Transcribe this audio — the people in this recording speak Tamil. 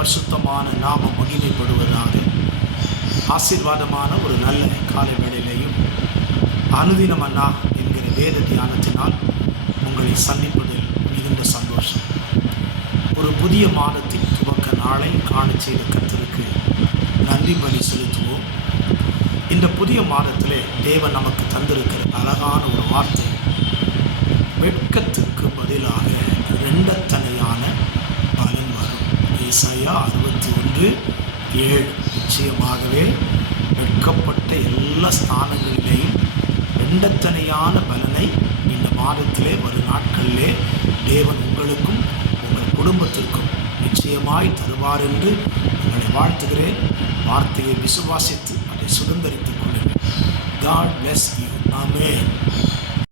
பரிசுத்தமான நாமம் மகிமைப்படுவதாக. ஆசீர்வாதமான ஒரு நல்ல காலை வேளையிலேயும் அனுதினம் அண்ணா என்கிற வேத தியானத்தினால் உங்களை சந்திப்பதில் மிகுந்த சந்தோஷம். ஒரு புதிய மாதத்தின் துவக்க நாளை காண செய்த கர்த்தருக்கு நன்றி பலி செலுத்துவோம். இந்த புதிய மாதத்திலே தேவன் நமக்கு தந்திருக்கிற அழகான ஒரு வார்த்தை, வெட்கத்துக்கு பதிலாக இரண்டத்தனையான பலன் வரும். ஏசாயா 61:7. நிச்சயமாகவே வெட்கப்பட்ட எல்லா ஸ்தானங்களிலேயும் இரண்டத்தனையான பலனை இந்த மாதத்திலே வரும் நாட்களிலே தேவன் உங்களுக்கும் உங்கள் குடும்பத்திற்கும் நிச்சயமாய் தருவார் என்று உங்களை வாழ்த்துகிறேன். வார்த்தையை விசுவாசித்து அதை சுதந்திரித்துக் கொள்ளுங்கள். God bless you. Amen.